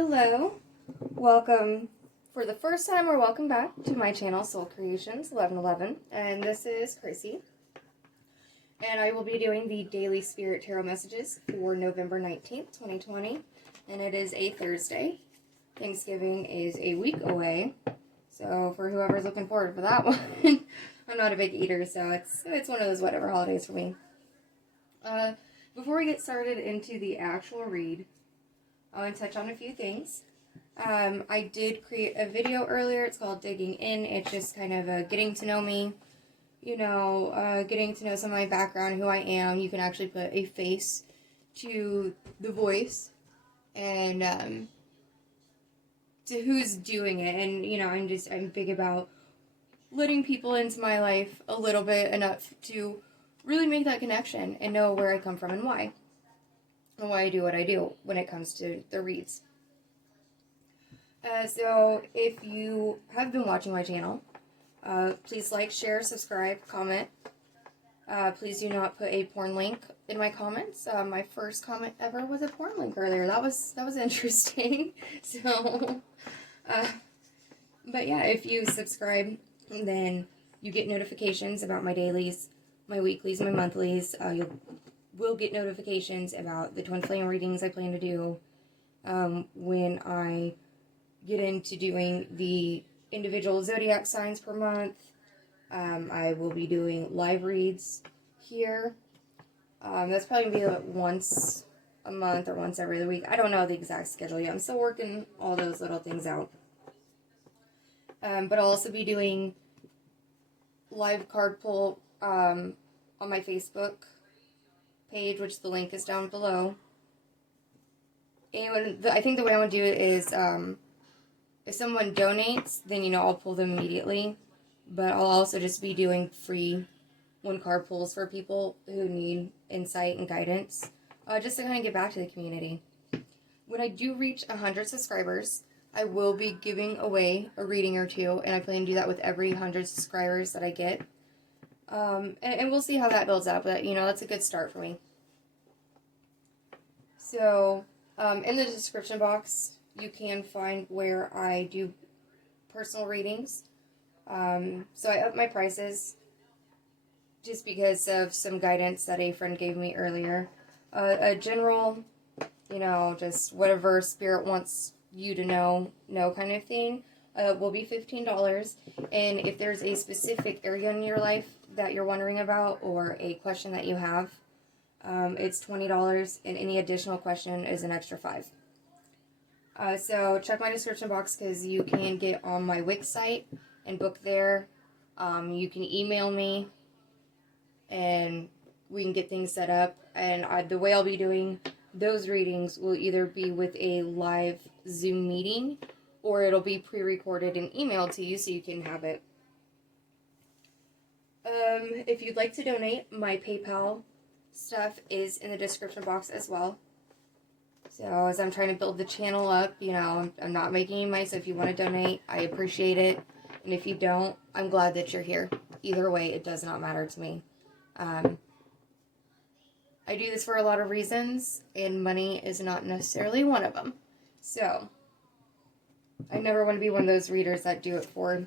Hello, welcome for the first time or welcome back to my channel, Soul Creations 1111, and this is Chrissy, and I will be doing the Daily Spirit Tarot messages for November 19th, 2020, and it is a Thursday. Thanksgiving is a week away, so for whoever's looking forward for that one, I'm not a big eater, so it's one of those whatever holidays for me. Before we get started into the actual read, I want to touch on a few things. I did create a video earlier. It's called Digging In. It's just kind of getting to know me, getting to know some of my background, who I am. You can actually put a face to the voice and to who's doing it. And, I'm big about letting people into my life a little bit enough to really make that connection and know where I come from and why I do what I do when it comes to the reads. So if you have been watching my channel, please like, share, subscribe, comment. Please do not put a porn link in my comments. My first comment ever was a porn link earlier. That was interesting. So, but yeah, if you subscribe, then you get notifications about my dailies, my weeklies, my monthlies. You will get notifications about the twin flame readings I plan to do when I get into doing the individual zodiac signs per month. I will be doing live reads here. That's probably going to be like once a month or once every other week. I don't know the exact schedule yet. I'm still working all those little things out. But I'll also be doing live card pull on my Facebook page, which the link is down below. And I think the way I want to do it is if someone donates, then I'll pull them immediately, but I'll also just be doing free one card pulls for people who need insight and guidance, just to kind of get back to the community. When I do reach 100 subscribers, I will be giving away a reading or two, and I plan to do that with every 100 subscribers that I get. And we'll see how that builds up, but that's a good start for me. So, in the description box, you can find where I do personal readings. So I upped my prices just because of some guidance that a friend gave me earlier. A general, just whatever spirit wants you to know kind of thing, will be $15. And if there's a specific area in your life that you're wondering about or a question that you have, it's $20, and any additional question is an extra $5. So check my description box because you can get on my Wix site and book there. You can email me and we can get things set up. And the way I'll be doing those readings will either be with a live Zoom meeting or it'll be pre-recorded and emailed to you so you can have it. If you'd like to donate, my PayPal stuff is in the description box as well. So as I'm trying to build the channel up, I'm not making any money, so if you want to donate, I appreciate it. And if you don't, I'm glad that you're here. Either way, it does not matter to me. I do this for a lot of reasons, and money is not necessarily one of them. So I never want to be one of those readers that do it for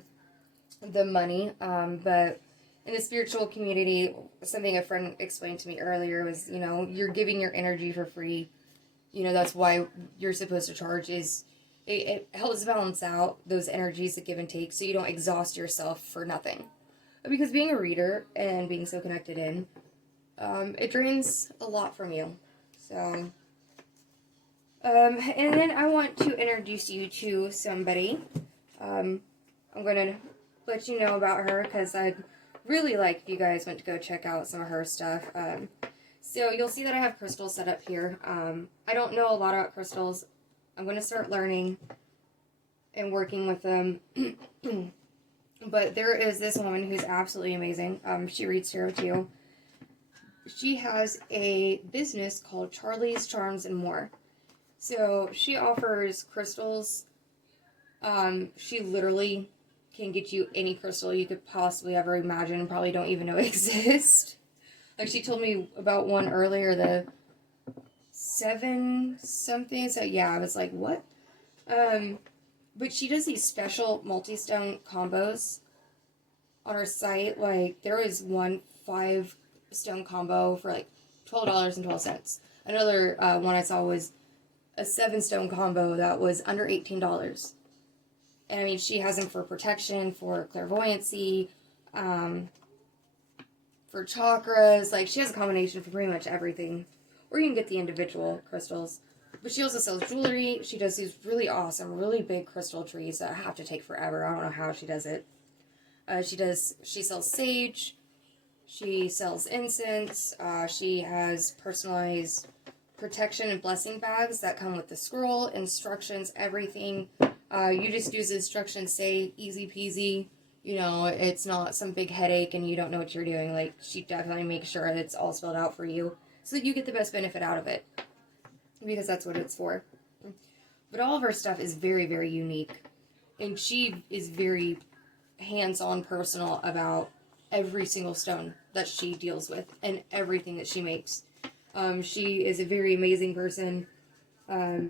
the money, but in the spiritual community, something a friend explained to me earlier was, you're giving your energy for free. That's why you're supposed to charge, is it helps balance out those energies that give and take so you don't exhaust yourself for nothing. Because being a reader and being so connected in, it drains a lot from you. So, and then I want to introduce you to somebody. I'm going to let you know about her because I'd really like if you guys went to go check out some of her stuff. So you'll see that I have crystals set up here. I don't know a lot about crystals. I'm going to start learning and working with them. But there is this woman who's absolutely amazing. She reads tarot too. She has a business called Charlie's Charms and More. So she offers crystals. She literally can get you any crystal you could possibly ever imagine and probably don't even know exist. Like she told me about one earlier, the 7 something. So yeah, I was like, what? But she does these special multi-stone combos on her site. Like, there was one 5-stone combo for like $12.12. Another one I saw was a 7-stone combo that was under $18. And I mean, she has them for protection, for clairvoyancy, for chakras. Like, she has a combination for pretty much everything. Or you can get the individual crystals. But she also sells jewelry. She does these really awesome, really big crystal trees that have to take forever. I don't know how she does it. She sells sage. She sells incense. She has personalized protection and blessing bags that come with the scroll, instructions, everything. You just use the instructions, say easy peasy. You know, it's not some big headache and you don't know what you're doing. Like, she definitely makes sure it's all spelled out for you so that you get the best benefit out of it. Because that's what it's for. But all of her stuff is very, very unique. And she is very hands-on personal about every single stone that she deals with and everything that she makes. She is a very amazing person.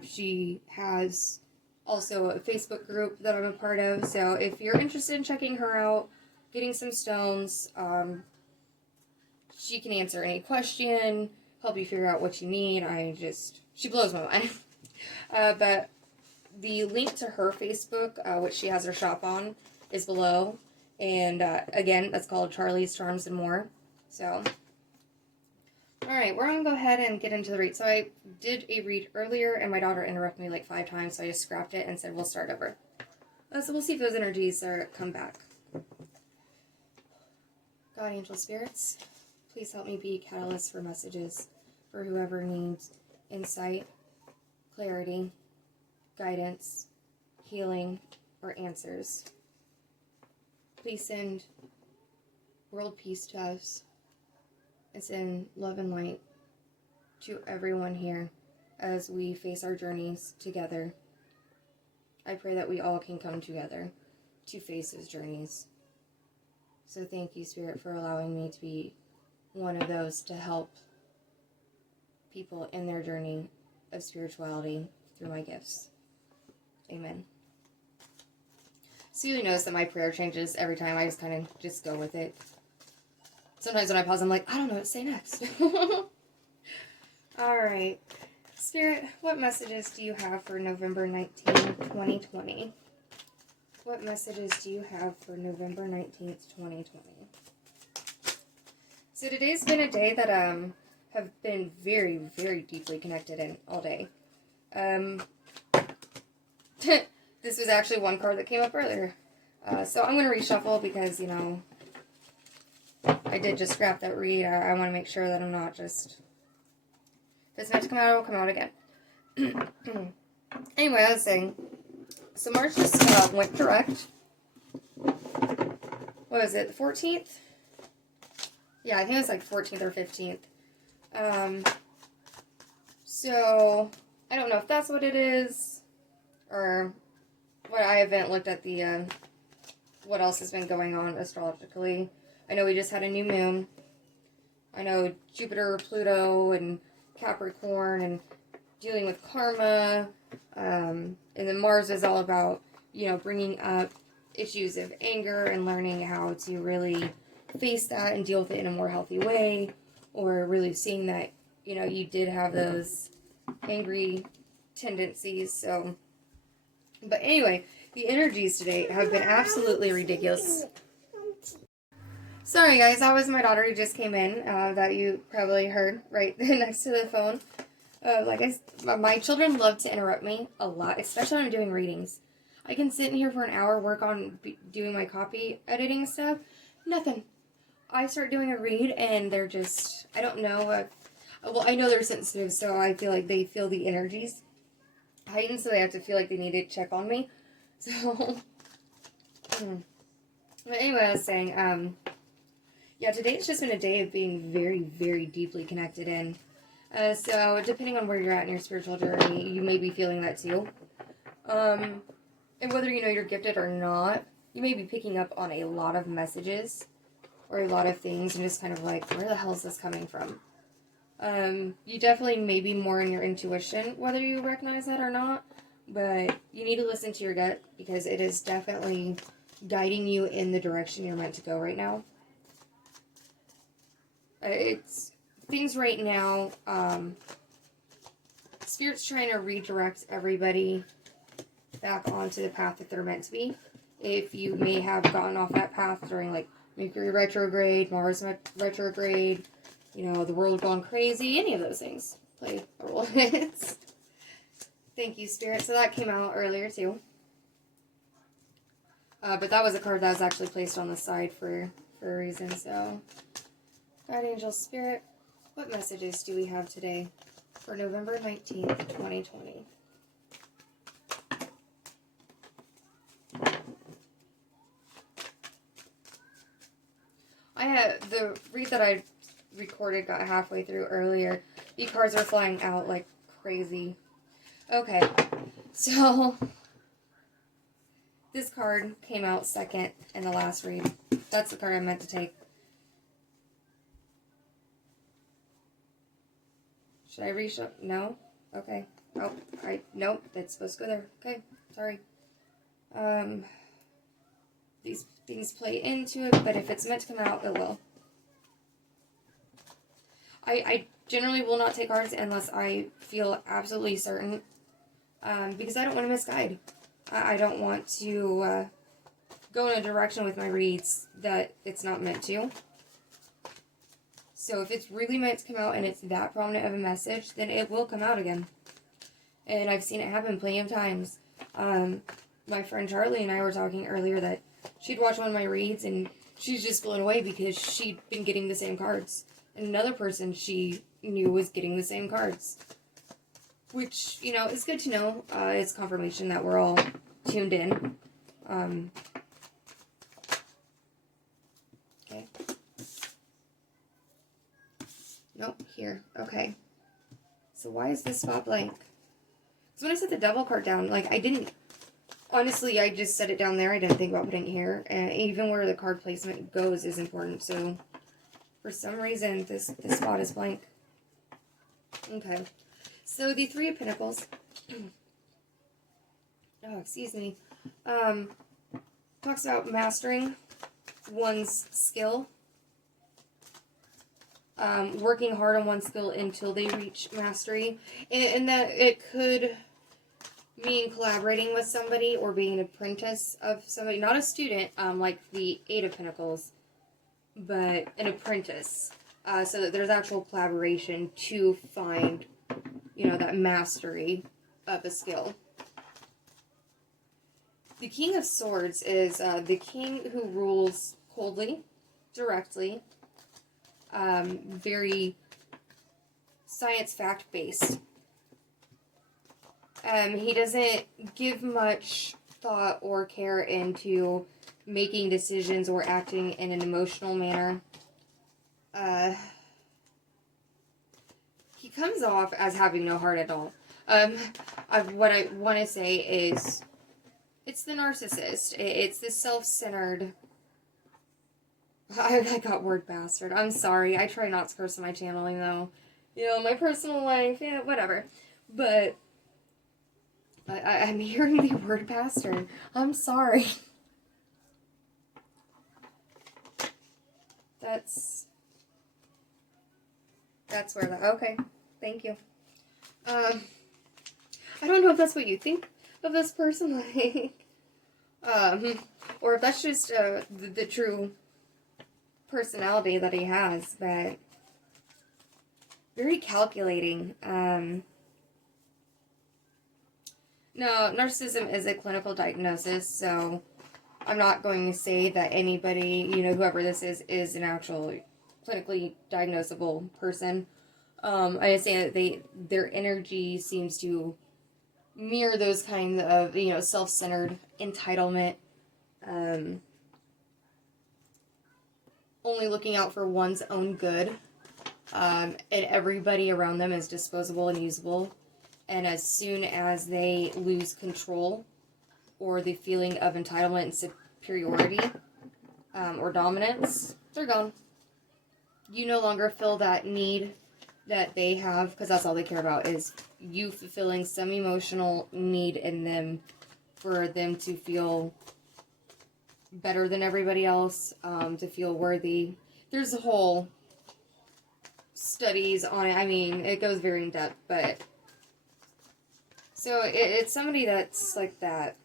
She has also a Facebook group that I'm a part of. So if you're interested in checking her out, getting some stones, she can answer any question, help you figure out what you need. She blows my mind. But the link to her Facebook, which she has her shop on, is below. And again, that's called Charlie's Charms and More. So, alright, we're going to go ahead and get into the read. So I did a read earlier, and my daughter interrupted me like 5 times, so I just scrapped it and said we'll start over. So we'll see if those energies come back. God, angel spirits, please help me be catalyst for messages for whoever needs insight, clarity, guidance, healing, or answers. Please send world peace to us and send love and light to everyone here as we face our journeys together. I pray that we all can come together to face those journeys. So thank you, Spirit, for allowing me to be one of those to help people in their journey of spirituality through my gifts. Amen. So you notice that my prayer changes every time. I just kind of just go with it. Sometimes when I pause, I'm like, I don't know what to say next. Alright. Spirit, what messages do you have for November 19, 2020? What messages do you have for November 19th, 2020? So today's been a day that have been very, very deeply connected in all day. This was actually one card that came up earlier. So I'm going to reshuffle because, you know, I did just scrap that read. I want to make sure that I'm not just... If it's meant to come out, it will come out again. Anyway, I was saying... So March just went direct. What was it, the 14th? Yeah, I think it was like 14th or 15th. So, I don't know if that's what it is, or what. I haven't looked at the, what else has been going on astrologically. I know we just had a new moon. I know Jupiter, Pluto, and Capricorn, and dealing with karma, and then Mars is all about, you know, bringing up issues of anger and learning how to really face that and deal with it in a more healthy way, or really seeing that, you know, you did have those angry tendencies. So, but anyway, the energies today have been absolutely ridiculous. Sorry guys, that was my daughter who just came in, that you probably heard right next to the phone. My children love to interrupt me a lot, especially when I'm doing readings. I can sit in here for an hour, work on doing my copy editing stuff. Nothing. I start doing a read and they're just, I don't know. Well, I know they're sensitive, so I feel like they feel the energies heightened, so they have to feel like they need to check on me. So, but anyway, I was saying, yeah, today's just been a day of being very, very deeply connected in. So, depending on where you're at in your spiritual journey, you may be feeling that too. And whether you know you're gifted or not, you may be picking up on a lot of messages or a lot of things and just kind of like, where the hell is this coming from? You definitely may be more in your intuition, whether you recognize that or not. But you need to listen to your gut because it is definitely guiding you in the direction you're meant to go right now. It's things right now, Spirit's trying to redirect everybody back onto the path that they're meant to be. If you may have gotten off that path during like Mercury retrograde, Mars retrograde, you know, the world gone crazy, any of those things play a role in it. Thank you, Spirit. So that came out earlier too. But that was a card that was actually placed on the side for a reason. So, God, Angel, Spirit, what messages do we have today for November 19th, 2020? The read that I recorded got halfway through earlier. The cards are flying out like crazy. Okay, so this card came out second in the last read. That's the card I meant to take. Should I reach up? No? Okay. Oh, nope, that's supposed to go there. Okay, sorry. These things play into it, but if it's meant to come out, it will. I generally will not take cards unless I feel absolutely certain, because I don't want to misguide. I don't want to go in a direction with my reads that it's not meant to. So if it's really meant to come out and it's that prominent of a message, then it will come out again. And I've seen it happen plenty of times. My friend Charlie and I were talking earlier that she'd watch one of my reads and she's just blown away because she'd been getting the same cards. And another person she knew was getting the same cards. Which, you know, is good to know. It's confirmation that we're all tuned in. Okay. Nope, here. Okay. So why is this spot blank? Because when I set the devil card down, like, I didn't... Honestly, I just set it down there. I didn't think about putting it here. And even where the card placement goes is important. So, for some reason, this spot is blank. Okay. So, the Three of Pentacles... oh, excuse me. Talks about mastering one's skill. Working hard on one skill until they reach mastery. And that it could mean collaborating with somebody or being an apprentice of somebody. Not a student, like the Eight of Pentacles, but an apprentice. So that there's actual collaboration to find, you know, that mastery of a skill. The King of Swords is the king who rules coldly, directly, very science fact based. He doesn't give much thought or care into making decisions or acting in an emotional manner. He comes off as having no heart at all. What I want to say is, it's the narcissist. It's the self-centered... I got word bastard. I'm sorry. I try not to curse on my channel, even though, you know, my personal life, yeah, whatever. But I'm hearing the word bastard. I'm sorry. That's where that... Okay. Thank you. I don't know if that's what you think of this person, like, or if that's just the true personality that he has, but very calculating. No, narcissism is a clinical diagnosis, so I'm not going to say that anybody, you know, whoever this is an actual clinically diagnosable person. I just say that their energy seems to mirror those kinds of, you know, self-centered entitlement, only looking out for one's own good, and everybody around them is disposable and usable, and as soon as they lose control or the feeling of entitlement and superiority, or dominance, they're gone. You no longer feel that need that they have, because that's all they care about, is you fulfilling some emotional need in them for them to feel better than everybody else, to feel worthy. There's a whole studies on it. I mean, it goes very in depth, but so it's somebody that's like that.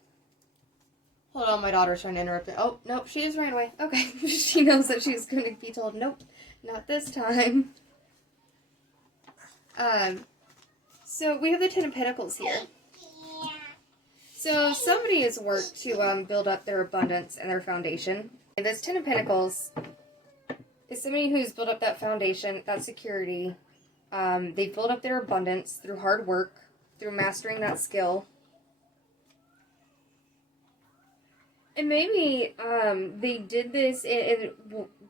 Hold on, my daughter's trying to interrupt it. Oh, nope, she just ran away. Okay, she knows that she's going to be told, nope, not this time. So we have the Ten of Pentacles here. So somebody has worked to build up their abundance and their foundation. And this Ten of Pentacles is somebody who's built up that foundation, that security. They built up their abundance through hard work, through mastering that skill. And maybe they did this, and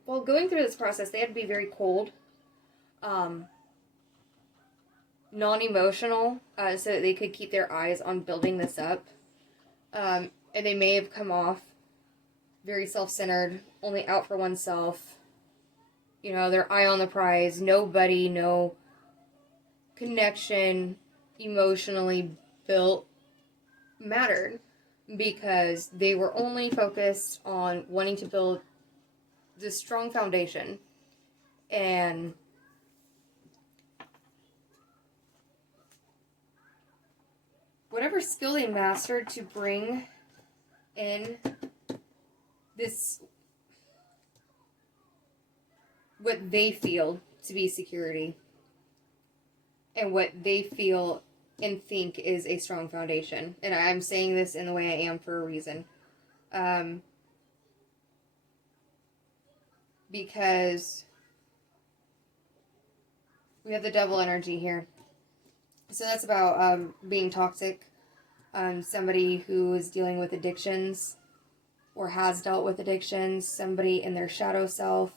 while going through this process, they had to be very cold, non-emotional, so that they could keep their eyes on building this up. And they may have come off very self-centered, only out for oneself. You know, their eye on the prize, nobody, no connection, emotionally built, mattered. Because they were only focused on wanting to build this strong foundation. And whatever skill they mastered to bring in this, what they feel to be security, and what they feel and think is a strong foundation. And I'm saying this in the way I am for a reason. Because we have the devil energy here. So that's about being toxic. Somebody who is dealing with addictions or has dealt with addictions. Somebody in their shadow self.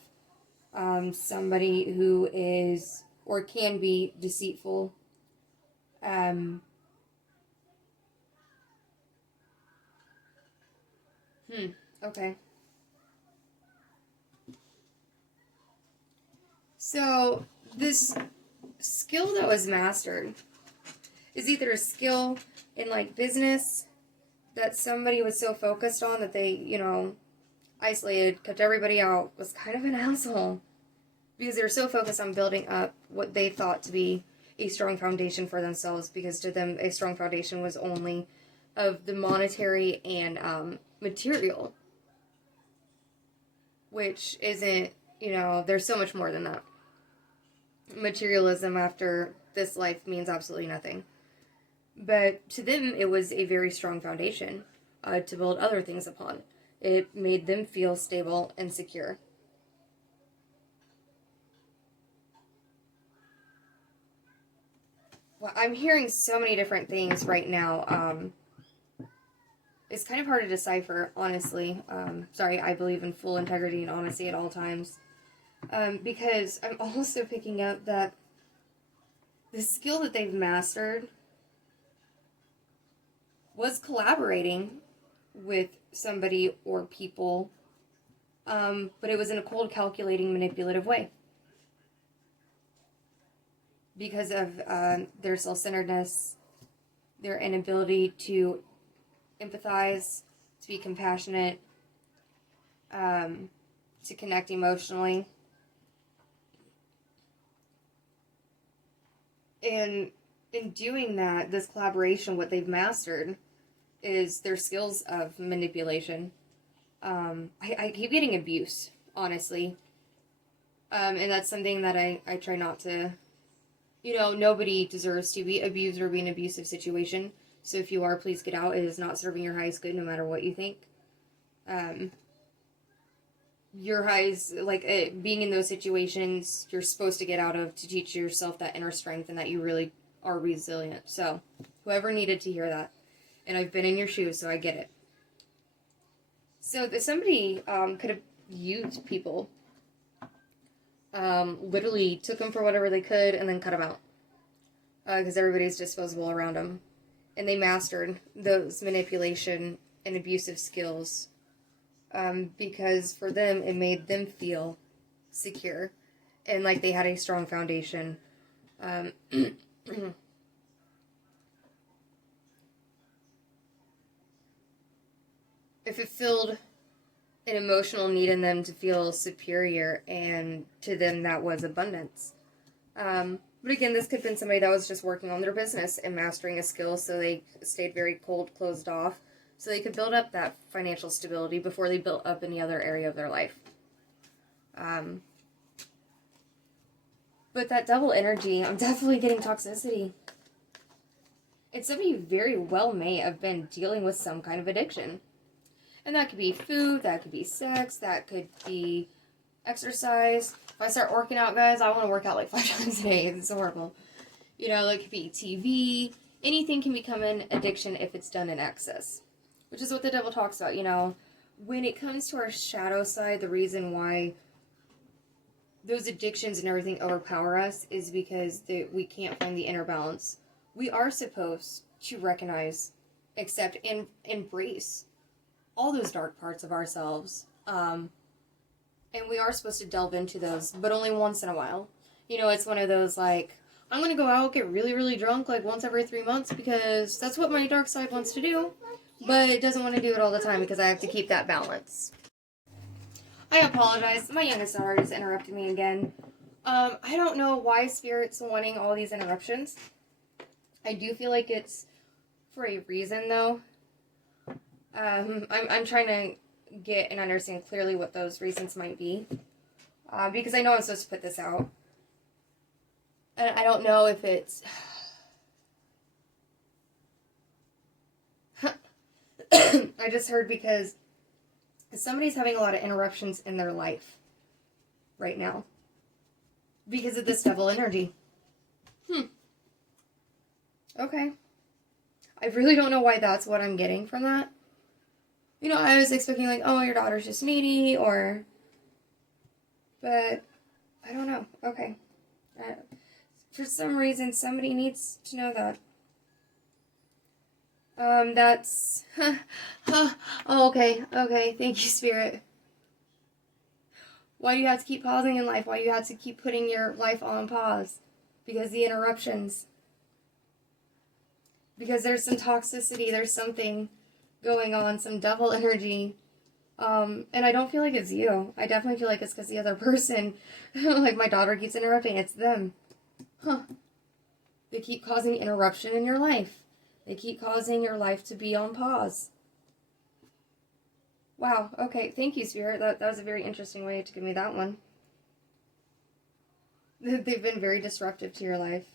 Somebody who is or can be deceitful. Okay. So, this skill that was mastered is either a skill in, like, business that somebody was so focused on that they, you know, isolated, kept everybody out, was kind of an asshole. Because they were so focused on building up what they thought to be a strong foundation for themselves, because to them a strong foundation was only of the monetary and material, which isn't, you know, there's so much more than that. Materialism after this life means absolutely nothing, but to them it was a very strong foundation to build other things upon. It made them feel stable and secure. Well, I'm hearing so many different things right now. It's kind of hard to decipher, honestly. Sorry, I believe in full integrity and honesty at all times. Because I'm also picking up that the skill that they've mastered was collaborating with somebody or people, but it was in a cold, calculating, manipulative way. Because of their self-centeredness, their inability to empathize, to be compassionate, to connect emotionally. And in doing that, this collaboration, what they've mastered is their skills of manipulation. I keep getting abuse, honestly. And that's something that I try not to... You know, nobody deserves to be abused or be in an abusive situation. So if you are, please get out. It is not serving your highest good, no matter what you think. Your highest, like, being in those situations, you're supposed to get out of to teach yourself that inner strength and that you really are resilient. So, whoever needed to hear that. And I've been in your shoes, so I get it. So, somebody could have used people. Literally took them for whatever they could and then cut them out. Because everybody's disposable around them. And they mastered those manipulation and abusive skills. Because for them, it made them feel secure. And like they had a strong foundation. Um, if it filled an emotional need in them to feel superior, and to them that was abundance. But again, this could have been somebody that was just working on their business and mastering a skill, so they stayed very cold, closed off, so they could build up that financial stability before they built up any other area of their life. But that double energy, I'm definitely getting toxicity. And somebody very well may have been dealing with some kind of addiction. And that could be food, that could be sex, that could be exercise. If I start working out, guys, I want to work out like 5 times a day. It's horrible. You know, it could be TV. Anything can become an addiction if it's done in excess. Which is what the devil talks about, you know. When it comes to our shadow side, the reason why those addictions and everything overpower us is because we can't find the inner balance. We are supposed to recognize, accept, and embrace all those dark parts of ourselves. And we are supposed to delve into those, but only once in a while. You know, it's one of those, like, I'm going to go out, get really, really drunk, like, once every 3 months, because that's what my dark side wants to do. But it doesn't want to do it all the time, because I have to keep that balance. I apologize. My youngest daughter just interrupted me again. I don't know why Spirit's wanting all these interruptions. I do feel like it's for a reason, though. I'm trying to get and understand clearly what those reasons might be. Because I know I'm supposed to put this out. And I don't know if it's... I just heard because somebody's having a lot of interruptions in their life right now. Because of this devil energy. Okay. I really don't know why that's what I'm getting from that. You know, I was expecting like, oh, your daughter's just needy, or... But, I don't know. Okay. For some reason, somebody needs to know that. That's... oh, okay. Okay, thank you, Spirit. Why do you have to keep pausing in life? Why do you have to keep putting your life on pause? Because the interruptions. Because there's some toxicity, there's something going on, some devil energy. And I don't feel like it's you. I definitely feel like it's because the other person, like my daughter keeps interrupting, it's them. They keep causing interruption in your life. They keep causing your life to be on pause. Wow, okay, thank you, Spirit. That was a very interesting way to give me that one. They've been very disruptive to your life.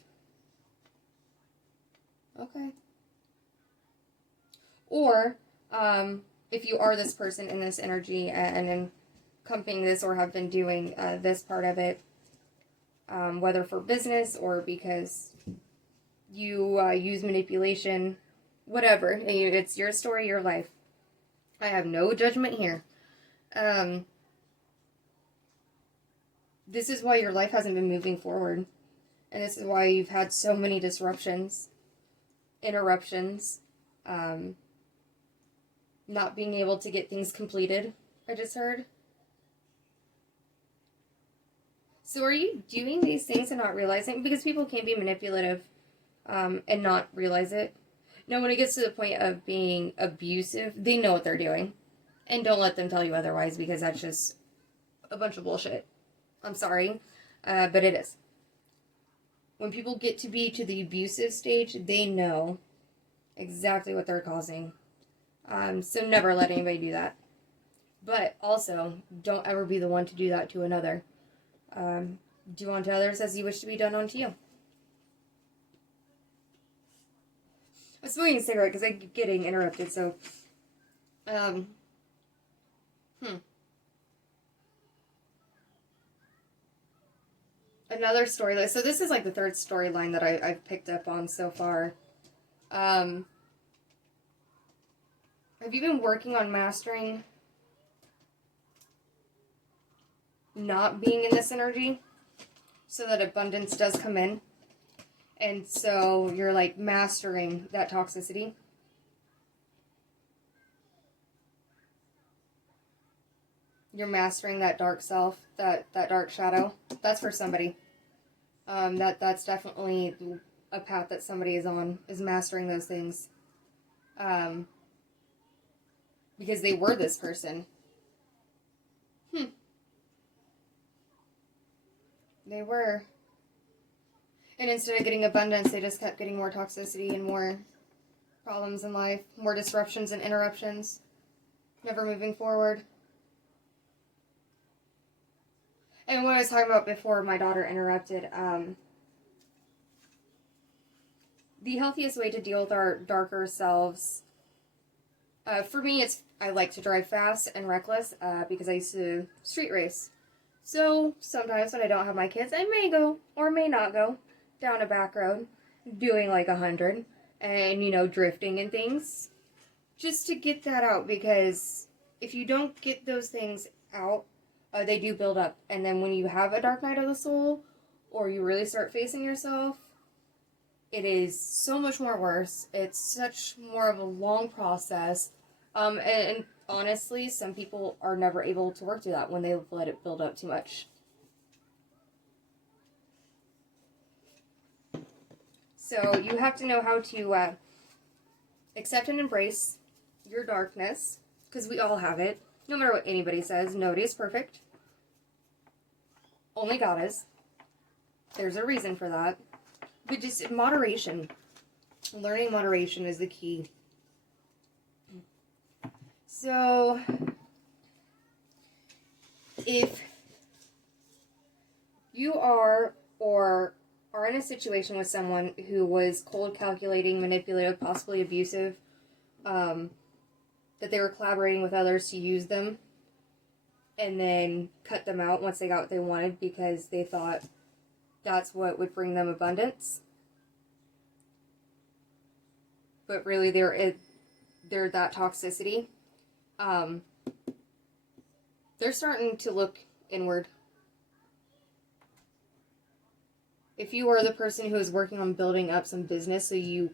Okay. Or, if you are this person in this energy and encompassing this or have been doing this part of it, whether for business or because you use manipulation, whatever. It's your story, your life. I have no judgment here. This is why your life hasn't been moving forward. And this is why you've had so many disruptions, interruptions, not being able to get things completed, I just heard. So are you doing these things and not realizing? Because people can be manipulative and not realize it. No, when it gets to the point of being abusive, they know what they're doing. And don't let them tell you otherwise, because that's just a bunch of bullshit. I'm sorry, but it is. When people get to be to the abusive stage, they know exactly what they're causing. So never let anybody do that. But also, don't ever be the one to do that to another. Do unto others as you wish to be done unto you. I'm smoking a cigarette because I keep getting interrupted, so... Another storyline. So this is like the third storyline that I've picked up on so far. Have you been working on mastering not being in this energy so that abundance does come in? And so you're like mastering that toxicity. You're mastering that dark self, that dark shadow. That's for somebody. That's definitely a path that somebody is on, is mastering those things. Because they were this person. They were. And instead of getting abundance, they just kept getting more toxicity and more problems in life, more disruptions and interruptions, never moving forward. And what I was talking about before my daughter interrupted, the healthiest way to deal with our darker selves, for me, I like to drive fast and reckless because I used to street race. So sometimes when I don't have my kids, I may go or may not go down a back road doing like 100 and, drifting and things. Just to get that out, because if you don't get those things out, they do build up. And then when you have a dark night of the soul, or you really start facing yourself, it is so much more worse. It's such more of a long process. And honestly, some people are never able to work through that when they let it build up too much. So you have to know how to accept and embrace your darkness, because we all have it. No matter what anybody says, nobody is perfect. Only God is. There's a reason for that. But just moderation. Learning moderation is the key. So, if you are or are in a situation with someone who was cold, calculating, manipulative, possibly abusive, that they were collaborating with others to use them and then cut them out once they got what they wanted because they thought that's what would bring them abundance. But really, they're that toxicity. They're starting to look inward. If you are the person who is working on building up some business, so you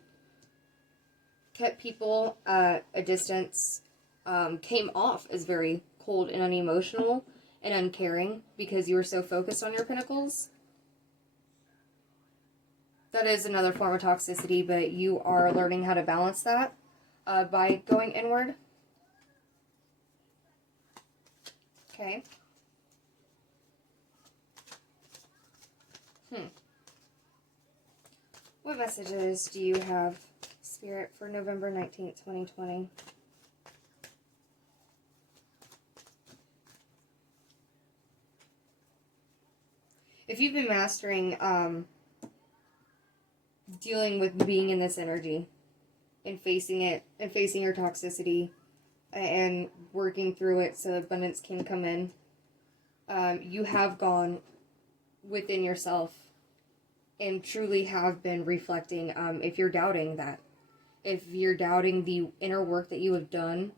kept people at a distance, came off as very cold and unemotional and uncaring because you were so focused on your pinnacles, that is another form of toxicity, but you are learning how to balance that by going inward. Okay. What messages do you have, Spirit, for November 19th, 2020? If you've been mastering dealing with being in this energy and facing it and facing your toxicity and working through it so abundance can come in, you have gone within yourself and truly have been reflecting. If you're doubting that, if you're doubting the inner work that you have done,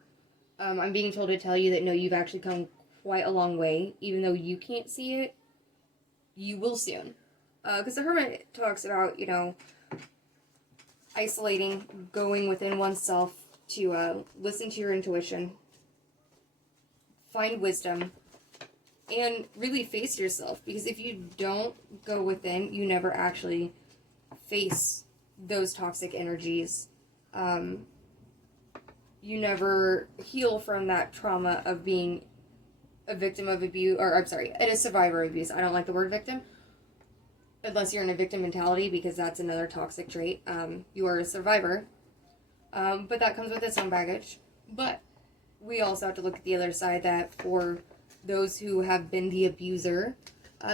I'm being told to tell you that no, you've actually come quite a long way. Even though you can't see it, you will soon. Because the Hermit talks about, isolating, going within oneself to listen to your intuition, find wisdom, and really face yourself. Because if you don't go within, you never actually face those toxic energies. You never heal from that trauma of being a victim of abuse, or I'm sorry, a survivor of abuse. I don't like the word victim, unless you're in a victim mentality, because that's another toxic trait. You are a survivor, but that comes with its own baggage. But we also have to look at the other side, that for those who have been the abuser,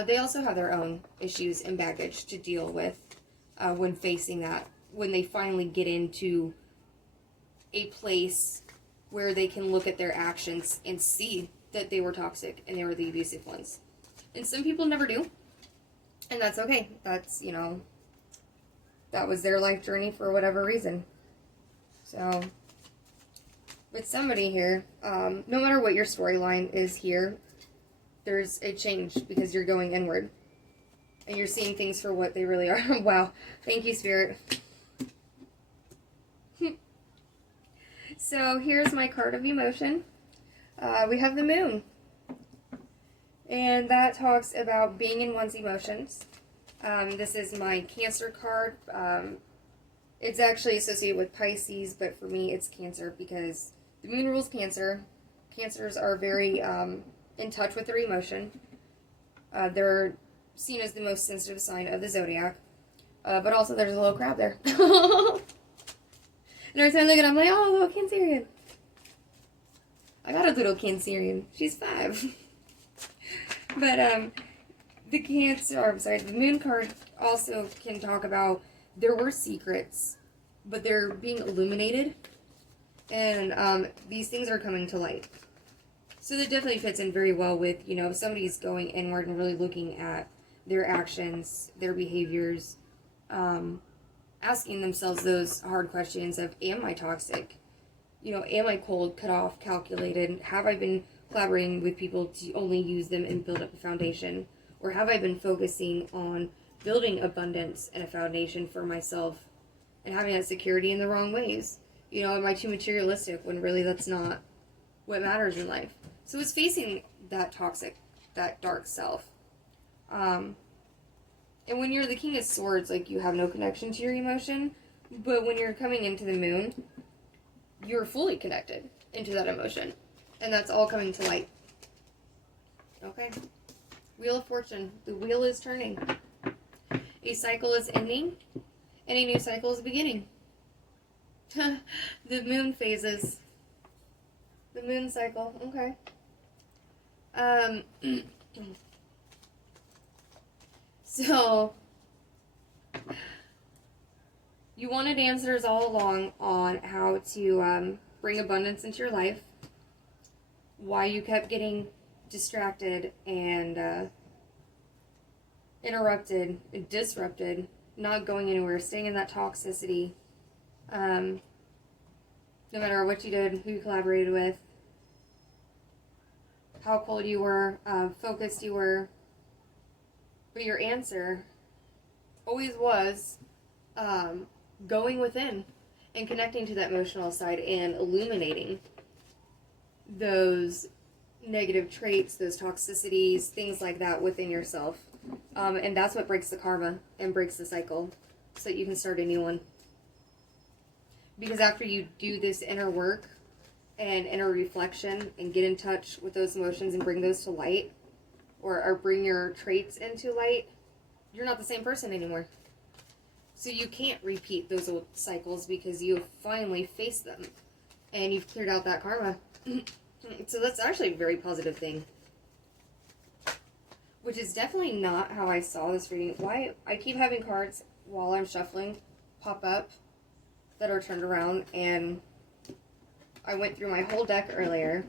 they also have their own issues and baggage to deal with when facing that, when they finally get into a place where they can look at their actions and see that they were toxic and they were the abusive ones. And some people never do. And that's okay. That's, that was their life journey for whatever reason. So, with somebody here, no matter what your storyline is here, there's a change because you're going inward. And you're seeing things for what they really are. Wow. Thank you, Spirit. So, here's my card of emotion. We have the Moon. And that talks about being in one's emotions. This is my Cancer card. It's actually associated with Pisces, but for me it's Cancer because the moon rules Cancer. Cancers are very in touch with their emotion. They're seen as the most sensitive sign of the zodiac. But also there's a little crab there. And every time I look at it, I'm like, oh, little Cancerian. I got a little Cancerian. She's 5. But the moon card also can talk about there were secrets, but they're being illuminated, and these things are coming to light. So that definitely fits in very well with, if somebody's going inward and really looking at their actions, their behaviors, asking themselves those hard questions of, am I toxic? Am I cold, cut off, calculated? Have I been collaborating with people to only use them and build up a foundation? Or have I been focusing on building abundance and a foundation for myself and having that security in the wrong ways? Am I too materialistic when really that's not what matters in life? So it's facing that toxic, that dark self. And when you're the King of Swords, you have no connection to your emotion. But when you're coming into the moon, you're fully connected into that emotion. And that's all coming to light. Okay. Wheel of Fortune. The wheel is turning. A cycle is ending, and a new cycle is beginning. The moon phases. The moon cycle. Okay. So, you wanted answers all along on how to bring abundance into your life, why you kept getting distracted and interrupted, disrupted, not going anywhere, staying in that toxicity, no matter what you did, who you collaborated with, how cold you were, focused you were. But your answer always was going within and connecting to that emotional side and illuminating those negative traits, those toxicities, things like that within yourself. And that's what breaks the karma and breaks the cycle so that you can start a new one. Because after you do this inner work and inner reflection and get in touch with those emotions and bring those to light, or bring your traits into light, you're not the same person anymore. So you can't repeat those old cycles because you have finally faced them and you've cleared out that karma. So that's actually a very positive thing. Which is definitely not how I saw this reading. Why I keep having cards while I'm shuffling pop up that are turned around, and I went through my whole deck earlier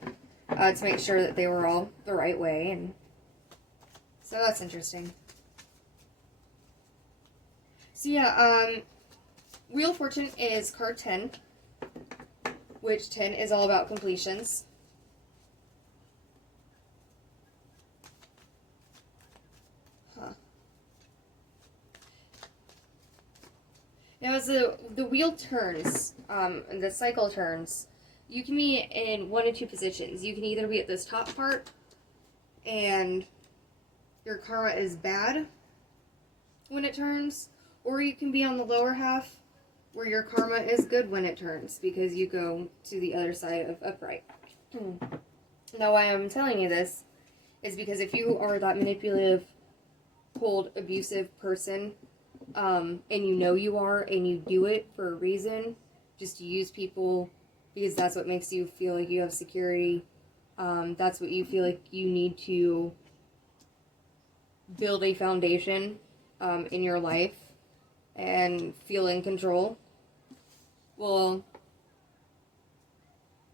to make sure that they were all the right way, and so that's interesting. So yeah, Wheel of Fortune is card 10, which 10 is all about completions. Now, as the wheel turns, and the cycle turns, you can be in one of two positions. You can either be at this top part, and your karma is bad when it turns, or you can be on the lower half, where your karma is good when it turns, because you go to the other side of upright. Now, why I'm telling you this is because if you are that manipulative, cold, abusive person, and you know you are, and you do it for a reason, just to use people because that's what makes you feel like you have security, that's what you feel like you need to build a foundation in your life and feel in control. Well,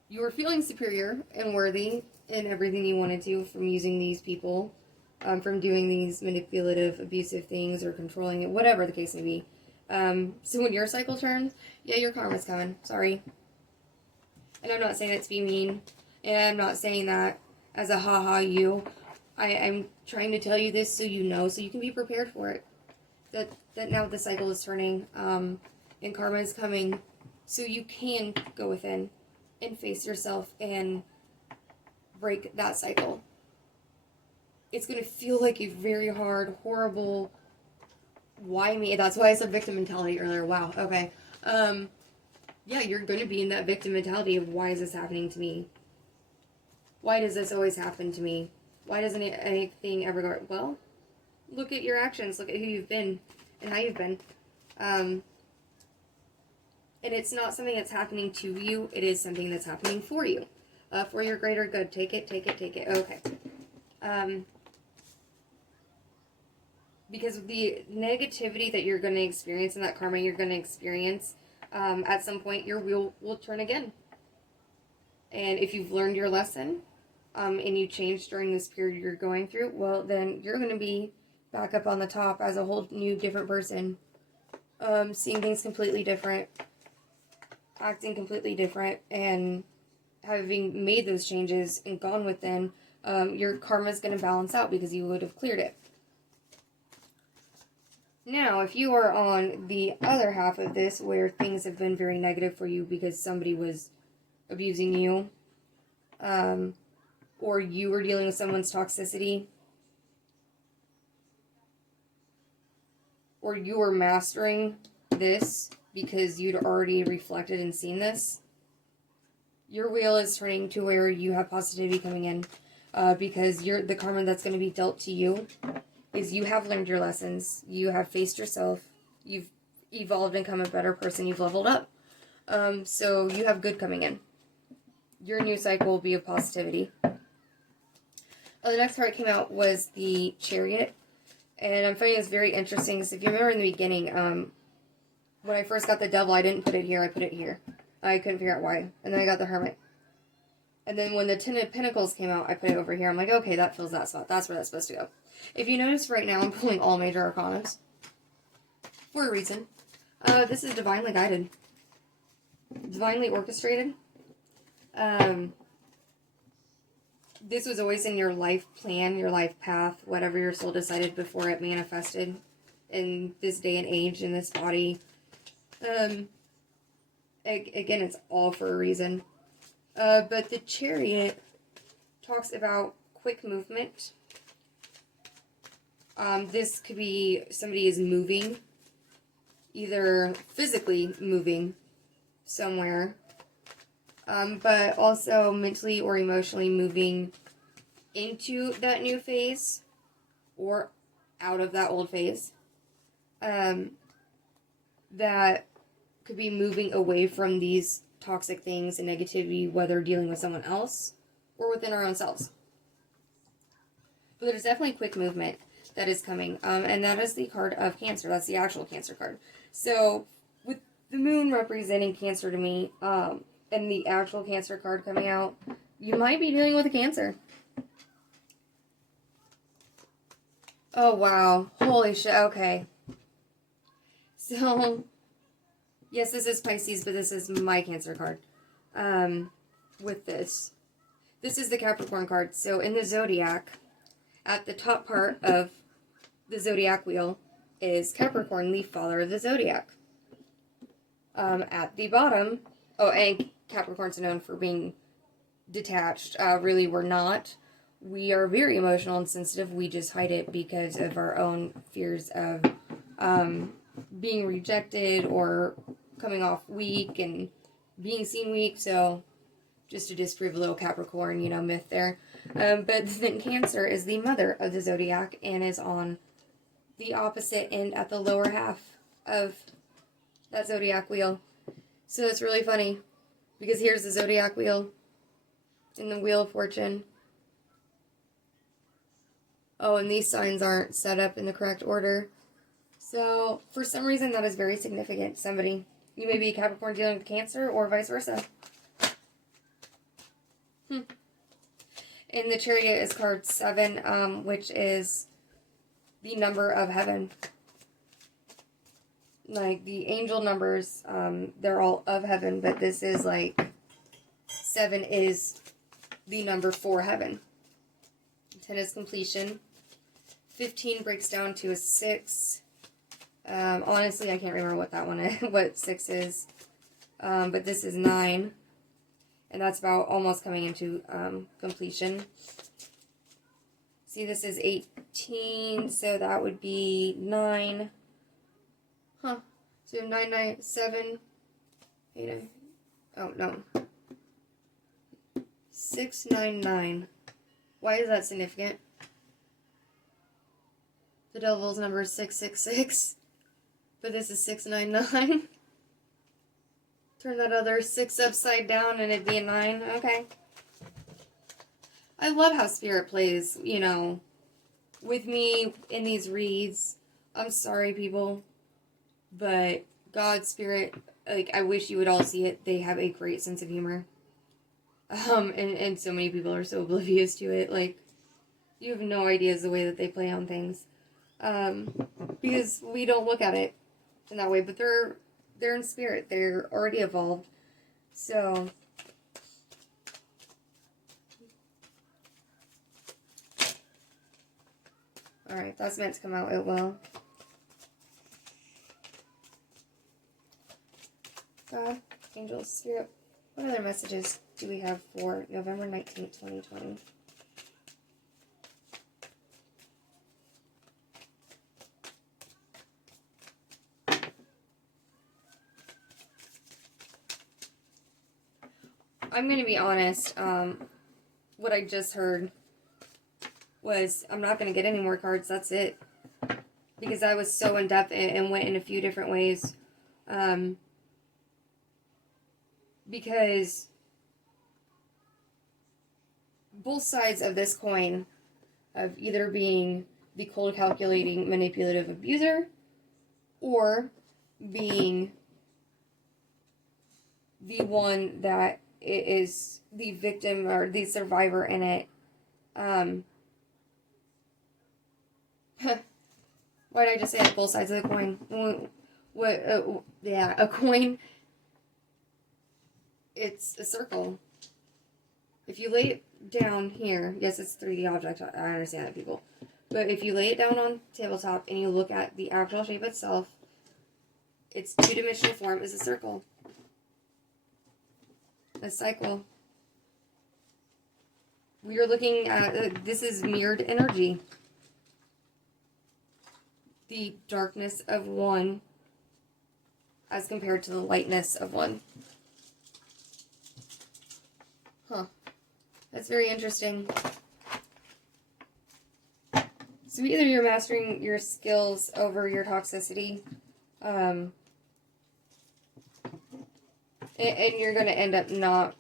you were feeling superior and worthy in everything you wanted to from using these people, from doing these manipulative, abusive things or controlling it, whatever the case may be. So when your cycle turns, yeah, your karma's coming. Sorry. And I'm not saying that to be mean, and I'm not saying that as a ha-ha you. I'm trying to tell you this so you know, so you can be prepared for it. That now the cycle is turning, and karma is coming, so you can go within and face yourself and break that cycle. It's going to feel like a very hard, horrible, why me? That's why I said victim mentality earlier. Wow. Okay. Yeah, you're going to be in that victim mentality of why is this happening to me? Why does this always happen to me? Why doesn't anything ever go? Well, look at your actions. Look at who you've been and how you've been. And it's not something that's happening to you. It is something that's happening for you. For your greater good. Take it, take it, take it. Okay. Because the negativity that you're going to experience and that karma you're going to experience, at some point your wheel will turn again. And if you've learned your lesson, and you change during this period you're going through, well, then you're going to be back up on the top as a whole new different person, seeing things completely different, acting completely different, and having made those changes and gone with them, your karma is going to balance out because you would have cleared it. Now, if you are on the other half of this, where things have been very negative for you because somebody was abusing you, or you were dealing with someone's toxicity, or you were mastering this because you'd already reflected and seen this, your wheel is turning to where you have positivity coming in, because the karma that's going to be dealt to you is you have learned your lessons, you have faced yourself, you've evolved and become a better person, you've leveled up. So you have good coming in. Your new cycle will be of positivity. The next card that came out was the Chariot. And I'm finding this very interesting. So if you remember in the beginning, when I first got the Devil, I didn't put it here, I put it here. I couldn't figure out why. And then I got the Hermit. And then when the Ten of Pentacles came out, I put it over here. I'm like, okay, that fills that spot. That's where that's supposed to go. If you notice right now, I'm pulling all major arcanas. For a reason. This is divinely guided. Divinely orchestrated. This was always in your life plan, your life path, whatever your soul decided before it manifested in this day and age, in this body. Again, it's all for a reason. But the Chariot talks about quick movement. This could be somebody is moving, either physically moving somewhere, but also mentally or emotionally moving into that new phase or out of that old phase. That could be moving away from these toxic things and negativity, whether dealing with someone else or within our own selves. But there's definitely quick movement that is coming, and that is the card of Cancer. That's the actual Cancer card. So with the moon representing Cancer to me, and the actual Cancer card coming out, you might be dealing with a Cancer. Oh wow, holy shit. Okay, so yes, this is Pisces, but this is my Cancer card. With this is the Capricorn card. So in the zodiac, at the top part of the zodiac wheel is Capricorn, the father of the zodiac. At the bottom, and Capricorn's known for being detached. Really, we're not. We are very emotional and sensitive. We just hide it because of our own fears of being rejected or coming off weak and being seen weak. So just to disprove a little Capricorn, myth there. But then Cancer is the mother of the zodiac and is on the opposite end at the lower half of that zodiac wheel. So it's really funny because here's the zodiac wheel and the Wheel of Fortune. Oh, and these signs aren't set up in the correct order. So for some reason that is very significant. Somebody, you may be Capricorn dealing with Cancer or vice versa. And the Chariot is card 7, which is the number of heaven. Like the angel numbers, they're all of heaven, but this is like 7 is the number for heaven. 10 is completion. 15 breaks down to a 6. Honestly, I can't remember what that one is, what 6 is. But this is 9. And that's about almost coming into completion. See, this is 18, so that would be 9 Huh. So 997, 89. Oh, no. 699. Why is that significant? The devil's number is 666. But this is 699. Turn that other 6 upside down and it'd be a 9. Okay. I love how Spirit plays, you know, with me in these reads. I'm sorry, people. But God, Spirit, like, I wish you would all see it. They have a great sense of humor. And so many people are so oblivious to it. Like, you have no idea the way that they play on things. Because we don't look at it in that way. But they're in spirit. They're already evolved. So, alright, that's meant to come out. It will. God, angels, spirit, what other messages do we have for November 19th, 2020? I'm going to be honest, what I just heard was I'm not going to get any more cards, that's it. Because I was so in-depth and went in a few different ways. Because both sides of this coin of either being the cold, calculating, manipulative abuser or being the one that is the victim or the survivor in it. Why did I just say that? Both sides of the coin? Yeah, a coin. It's a circle. If you lay it down here, yes, it's a 3D object, I understand that, people. But if you lay it down on tabletop and you look at the actual shape itself, its two-dimensional form is a circle. A cycle. We are looking at, this is mirrored energy. The darkness of one as compared to the lightness of one. Huh. That's very interesting. So either you're mastering your skills over your toxicity, and you're going to end up not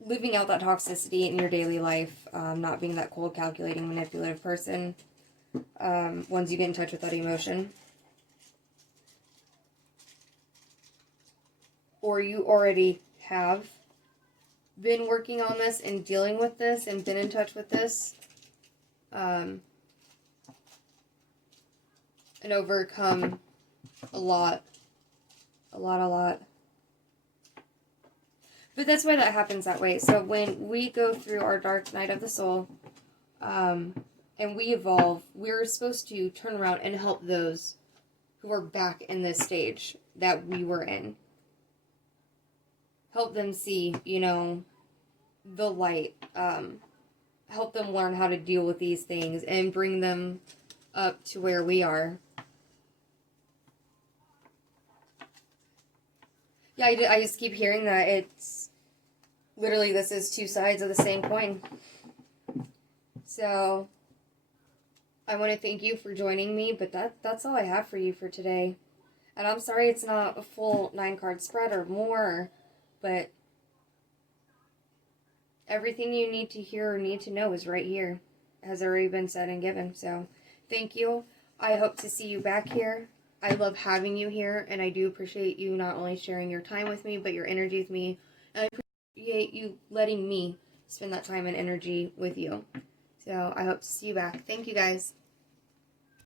living out that toxicity in your daily life, not being that cold, calculating, manipulative person, once you get in touch with that emotion. Or you already have been working on this and dealing with this and been in touch with this, and overcome a lot. But that's why that happens that way. So when we go through our dark night of the soul, and we evolve, we're supposed to turn around and help those who are back in this stage that we were in. Help them see, you know, the light. Help them learn how to deal with these things and bring them up to where we are. Yeah, I just keep hearing that. It's literally, this is two sides of the same coin. So, I want to thank you for joining me, but that's all I have for you for today. And I'm sorry it's not a full 9-card spread or more, but everything you need to hear or need to know is right here. It has already been said and given. So, thank you. I hope to see you back here. I love having you here, and I do appreciate you not only sharing your time with me, but your energy with me. And I appreciate you letting me spend that time and energy with you. So, I hope to see you back. Thank you, guys.